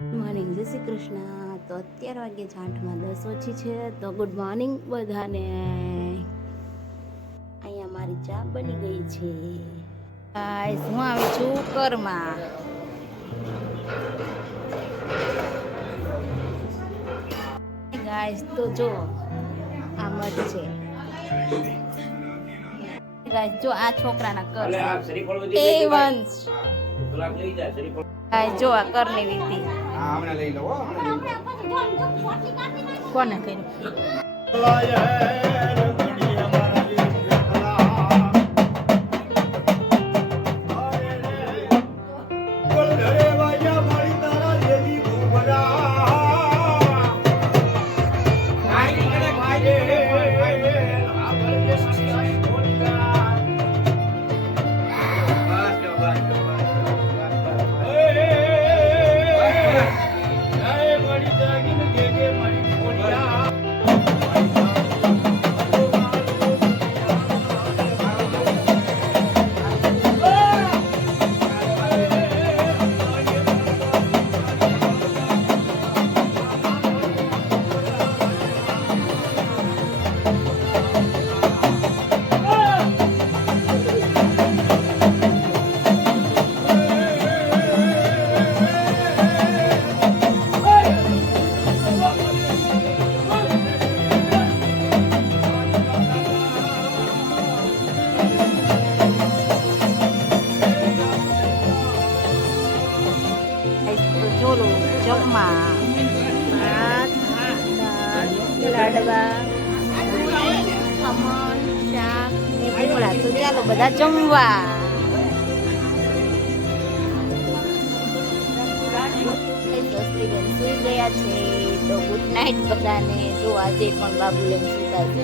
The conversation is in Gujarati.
ગુડ મોર્નિંગ, જય શ્રી કૃષ્ણ. તો અત્યારે વાગે 8:10 ઓછી છે. તો ગુડ મોર્નિંગ બધાને. અહીંયા મારી ચા બની ગઈ છે. ગાઈસ, હું આવી છું કરમાં. ગાઈસ તો જો આ મધ છે. ગાઈસ જો આ છોકરાના કર એ વંશ. ગાઈસ જો આ કરની વિધિ કોને કરી જમવા ભાત, દાળ, લાડવા, ખમણ, શાક ને ભૂંગળા. તો ચાલો બધા જમવા. સુઈ ગયા છે તો ગુડ નાઇટ બધાને. જો આજે પણ બાબુ લઈને સુતા છે.